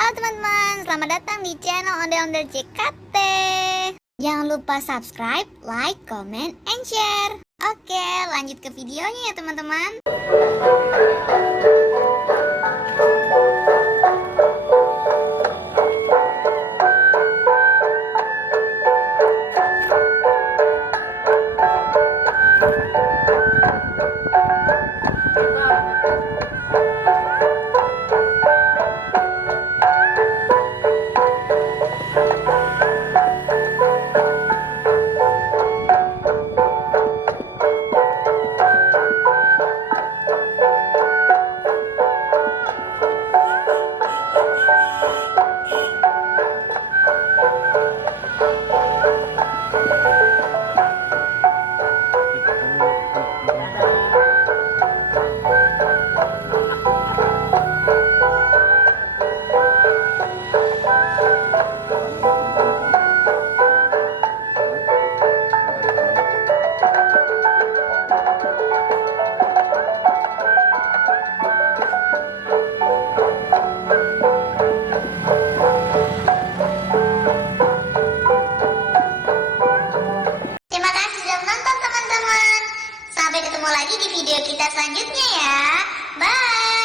Halo teman-teman, selamat datang di channel Ondel-Ondel JKT. Jangan lupa subscribe, like, comment, and share. Oke, lanjut ke videonya ya teman-teman. Sampai ketemu lagi di video kita selanjutnya ya. Bye.